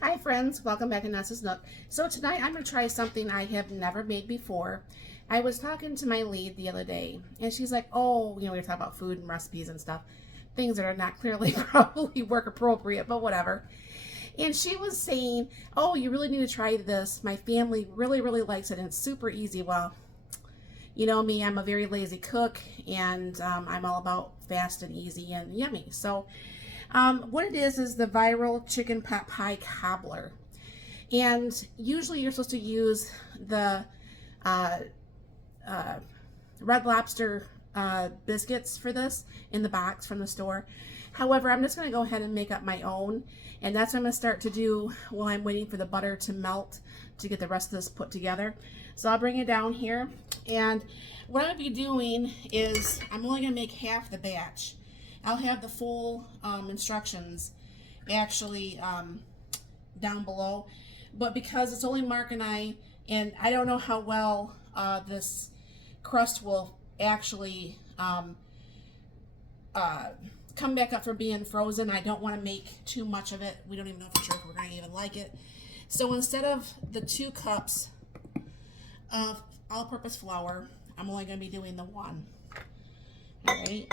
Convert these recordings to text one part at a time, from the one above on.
Hi friends, welcome back to Nessa's Nook. So tonight I'm going to try something I have never made before. I was talking to my lead the other day and she's like, oh, we were talking about food and recipes and stuff. Things that are not clearly probably work appropriate, but whatever. And she was saying, oh, you really need to try this. My family really, really likes it and it's super easy. Well, you know me, I'm a very lazy cook and I'm all about fast and easy and yummy. So what it is the viral chicken pot pie cobbler. And usually you're supposed to use the uh, Red Lobster biscuits for this in the box from the store. However, I'm just going to go ahead and make up my own. And that's what I'm going to start to do while I'm waiting for the butter to melt to get the rest of this put together. So I'll bring it down here. And what I'll be doing is I'm only going to make half the batch. I'll have the full instructions actually down below, but because it's only Mark and I don't know how well this crust will actually come back up from being frozen. I don't want to make too much of it. We don't even know for sure if we're going to even like it. So instead of the 2 cups of all-purpose flour, I'm only going to be doing the 1. All right.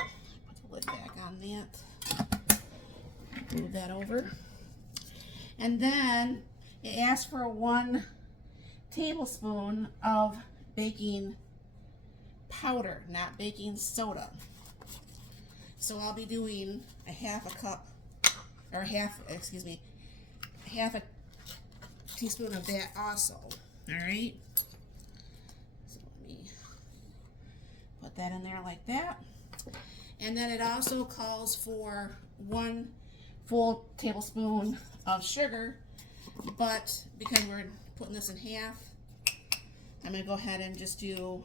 Lid back on that. Move that over. And then it asks for 1 tablespoon of baking powder, not baking soda. So I'll be doing a half a teaspoon of that also. All right. So let me put that in there like that. And then it also calls for 1 full tablespoon of sugar, but because we're putting this in half, I'm going to go ahead and just do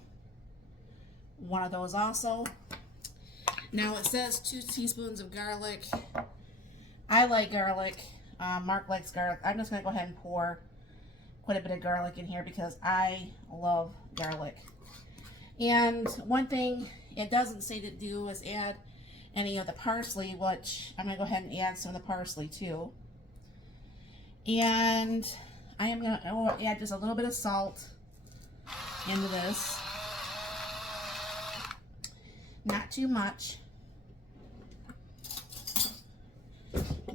1 of those also. Now it says 2 teaspoons of garlic. I like garlic. Mark likes garlic. I'm just going to go ahead and pour quite a bit of garlic in here because I love garlic. And one thing it doesn't say to do is add any of the parsley, which I'm going to go ahead and add some of the parsley too. And I am going to add just a little bit of salt into this. Not too much.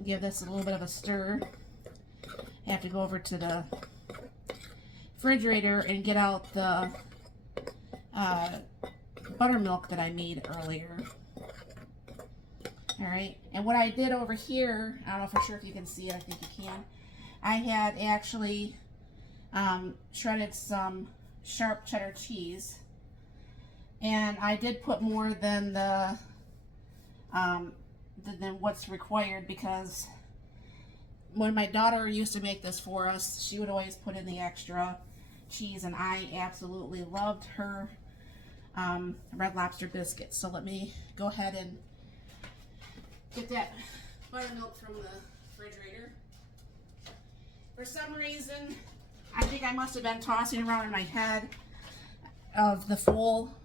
Give this a little bit of a stir. I have to go over to the refrigerator and get out the buttermilk that I made earlier. Alright, and what I did over here, I don't know for sure if you can see it, I think you can. I had actually shredded some sharp cheddar cheese, and I did put more than the than what's required, because when my daughter used to make this for us, she would always put in the extra cheese, and I absolutely loved her Red Lobster biscuits. So let me go ahead and get that buttermilk from the refrigerator. For some reason, I think I must have been tossing around in my head of the full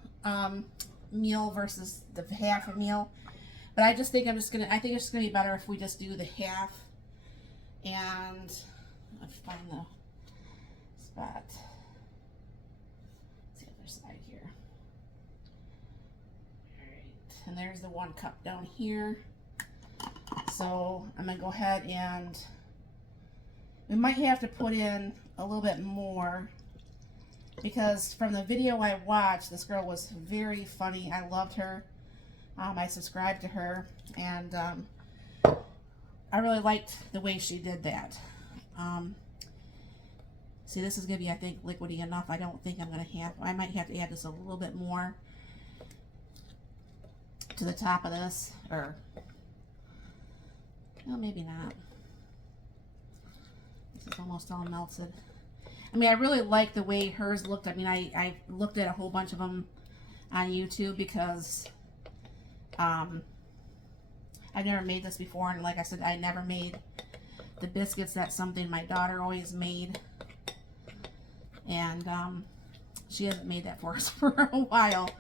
meal versus the half a meal. But I just think I think it's just gonna be better if we just do the half. And let's find the spot. Let's see the other side here. Alright, and there's the 1 cup down here. So I'm going to go ahead and we might have to put in a little bit more, because from the video I watched, this girl was very funny. I loved her. I subscribed to her, and I really liked the way she did that. See, this is going to be, I think, liquidy enough. I don't think I'm going to I might have to add just a little bit more to the top of this, or well, maybe not. This is almost all melted. I mean, I really like the way hers looked. I mean, I looked at a whole bunch of them on YouTube because I've never made this before, and like I said, I never made the biscuits. That's something my daughter always made, and she hasn't made that for us for a while.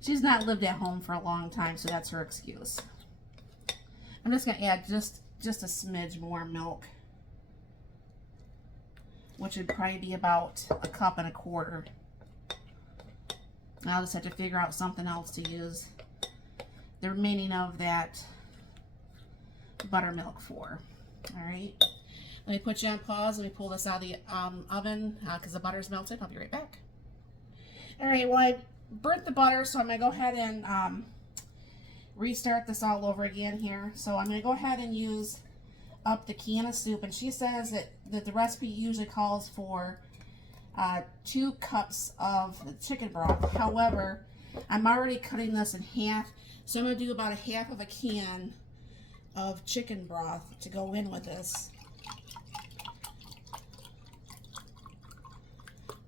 She's not lived at home for a long time, so that's her excuse. I'm just going to add just a smidge more milk which would probably be about 1.25 cups. I'll just have to figure out something else to use the remaining of that buttermilk for. All right. Let me put you on pause. Let me pull this out of the oven because the butter's melted. I'll be right back. All right, well, I burnt the butter, so I'm going to go ahead and restart this all over again here. So I'm going to go ahead and use up the can of soup. And she says that the recipe usually calls for 2 cups of chicken broth. However, I'm already cutting this in half, so I'm going to do about 1/2 of a can of chicken broth to go in with this.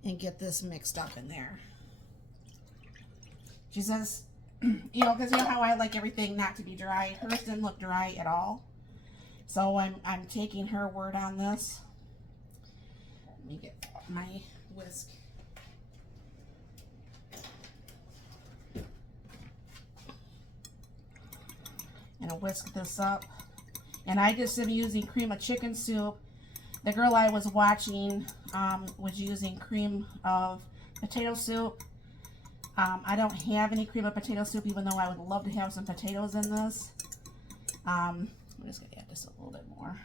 And get this mixed up in there. She says, you know, because you know how I like everything not to be dry. Hers didn't look dry at all. So I'm taking her word on this. Let me get my whisk. And I'll whisk this up. And I just am using cream of chicken soup. The girl I was watching was using cream of potato soup. I don't have any cream of potato soup, even though I would love to have some potatoes in this. I'm just going to add just a little bit more.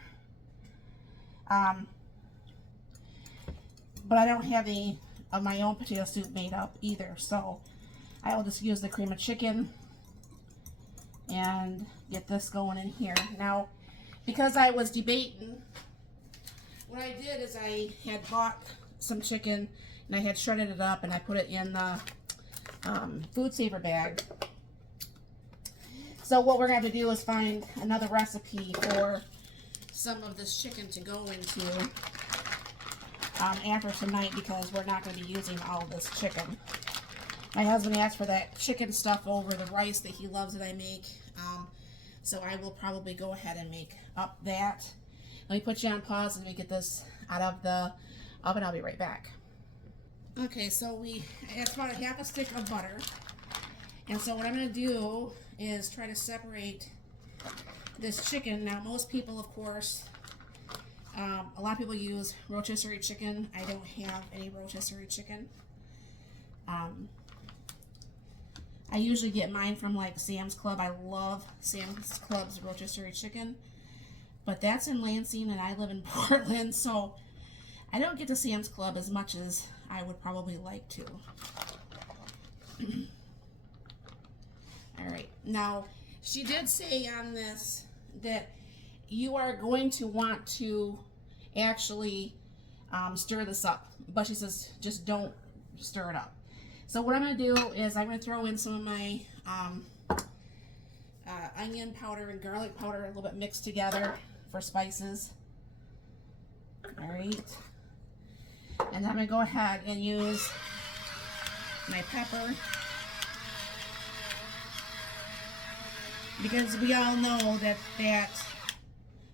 But I don't have any of my own potato soup made up either, so I will just use the cream of chicken and get this going in here. Now, because I was debating, what I did is I had bought some chicken and I had shredded it up and I put it in the food saver bag. So what we're going to do is find another recipe for some of this chicken to go into after tonight, because we're not going to be using all of this chicken. My husband asked for that chicken stuff over the rice that he loves that I make, so I will probably go ahead and make up that. Let me put you on pause and let me get this out of the oven. I'll be right back. Okay, so it's about 1/2 stick of butter. And so what I'm going to do is try to separate this chicken. Now, most people, of course, a lot of people use rotisserie chicken. I don't have any rotisserie chicken. I usually get mine from like Sam's Club. I love Sam's Club's rotisserie chicken. But that's in Lansing and I live in Portland, so I don't get to Sam's Club as much as I would probably like to. Alright, now she did say on this that you are going to want to actually stir this up, but she says just don't stir it up. So what I'm going to do is I'm going to throw in some of my onion powder and garlic powder a little bit mixed together for spices. Alright, and I'm going to go ahead and use my pepper, because we all know that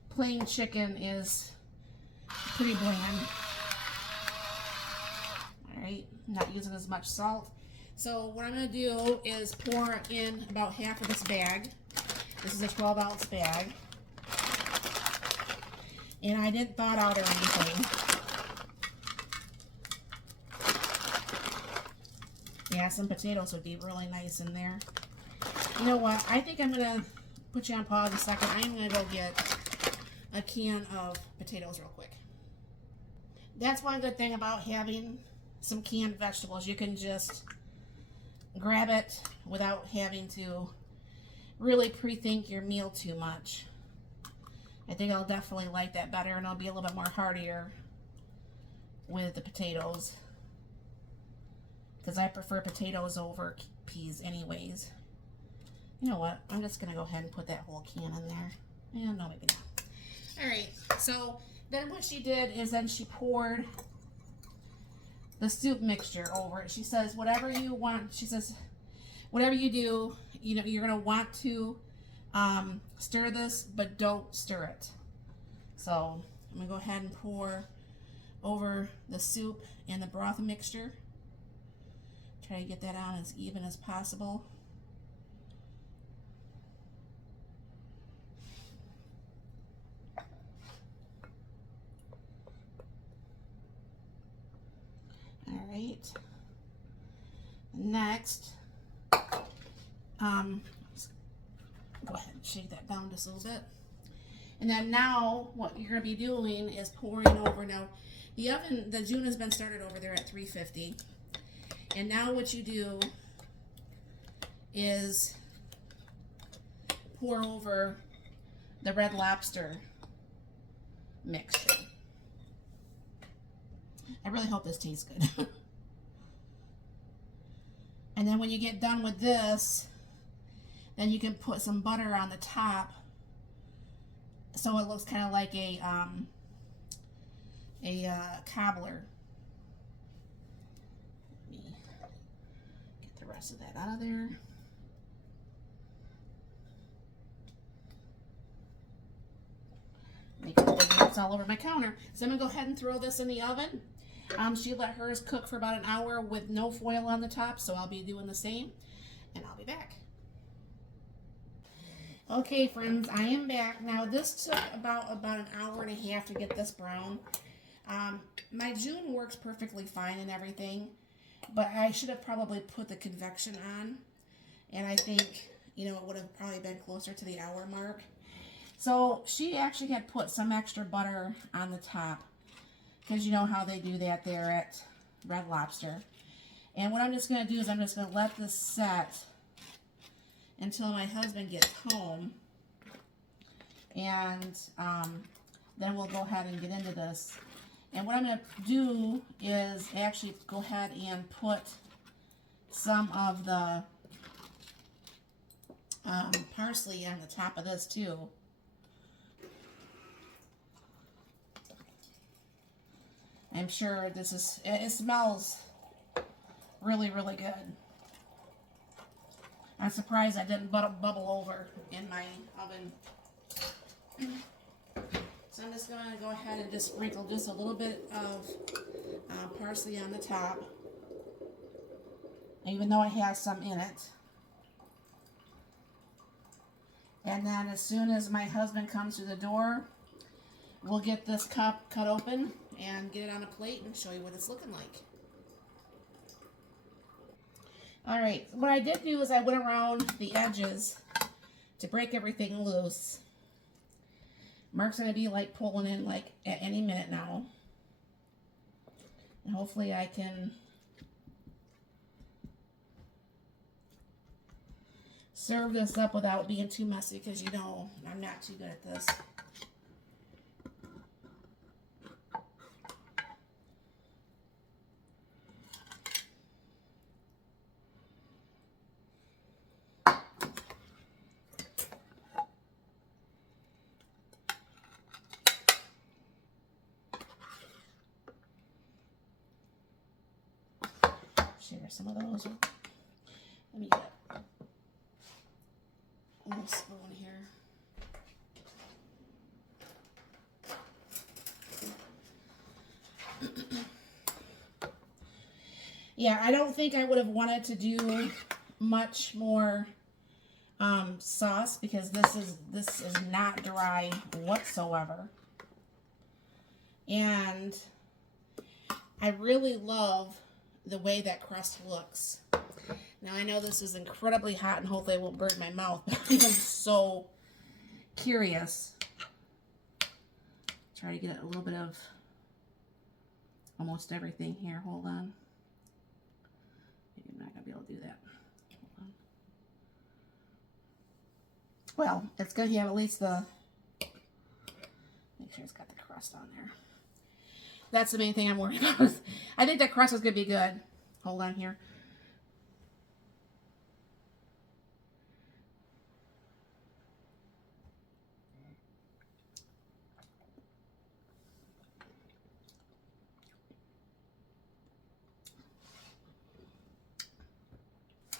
plain chicken is pretty bland. Alright, not using as much salt. So what I'm going to do is pour in about half of this bag. This is a 12-ounce bag. And I didn't thaw it out or anything. Yeah, some potatoes would be really nice in there. You know what? I think I'm going to put you on pause a second. I'm going to go get a can of potatoes real quick. That's one good thing about having some canned vegetables. You can just grab it without having to really pre-think your meal too much. I think I'll definitely like that better, and it'll be a little bit more heartier with the potatoes, because I prefer potatoes over peas anyways. You know what? I'm just going to go ahead and put that whole can in there. Yeah, no, maybe not. Alright, so then what she did is then she poured the soup mixture over it. She says, whatever you want, she says, whatever you do, you know, you're going to want to stir this, but don't stir it. So I'm going to go ahead and pour over the soup and the broth mixture. Try to get that on as even as possible. Next, go ahead and shake that down just a little bit. And then now what you're going to be doing is pouring over. Now the oven, the June has been started over there at 350. And now what you do is pour over the Red Lobster mixture. I really hope this tastes good. And then when you get done with this, then you can put some butter on the top, so it looks kind of like a cobbler. Let me get the rest of that out of there. Make a big mess all over my counter. So I'm gonna go ahead and throw this in the oven. She let hers cook for about an hour with no foil on the top, so I'll be doing the same, and I'll be back. Okay, friends, I am back. Now, this took about an hour and a half to get this brown. My June works perfectly fine and everything, but I should have probably put the convection on, and I think, you know, it would have probably been closer to the hour mark. So she actually had put some extra butter on the top, because you know how they do that there at Red Lobster. And what I'm just going to do is I'm just going to let this set until my husband gets home. And then we'll go ahead and get into this. And what I'm going to do is actually go ahead and put some of the parsley on the top of this too. I'm sure this is, it smells really, really good. I'm surprised I didn't bubble over in my oven. So I'm just going to go ahead and just sprinkle just a little bit of parsley on the top, even though it has some in it. And then as soon as my husband comes through the door, we'll get this cup cut open and get it on a plate and show you what it's looking like. Alright, what I did do is I went around the edges to break everything loose. Mark's going to be like pulling in like at any minute now. And hopefully I can serve this up without being too messy, because you know I'm not too good at this. Share some of those. Let me get a little spoon here. Yeah, I don't think I would have wanted to do much more sauce, because this is not dry whatsoever. And I really love the way that crust looks. Now I know this is incredibly hot and hopefully it won't burn my mouth, but I'm so curious. Try to get a little bit of almost everything here. Hold on. Maybe I'm not gonna be able to do that. Hold on. Well, it's gonna have at least the, make sure it's got the crust on there. That's the main thing I'm worried about. I think that crust is going to be good. Hold on here.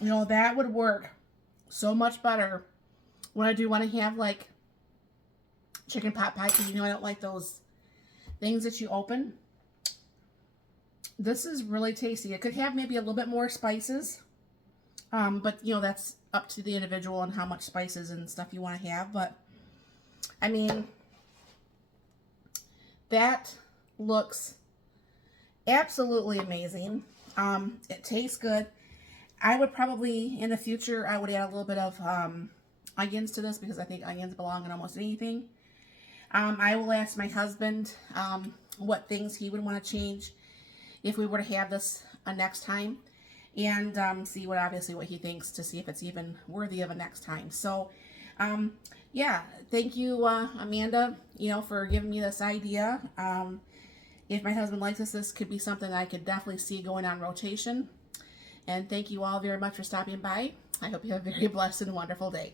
You know, that would work so much better when I do want to have like chicken pot pie, because you know I don't like those things that you open. This is really tasty. It could have maybe a little bit more spices, but you know, that's up to the individual and how much spices and stuff you want to have. But I mean, that looks absolutely amazing. It tastes good. I would probably, in the future, I would add a little bit of onions to this because I think onions belong in almost anything. I will ask my husband what things he would want to change if we were to have this next time, and see what he thinks to see if it's even worthy of a next time. So, yeah, thank you, Amanda, for giving me this idea. If my husband likes this could be something I could definitely see going on rotation. And thank you all very much for stopping by. I hope you have a very blessed and wonderful day.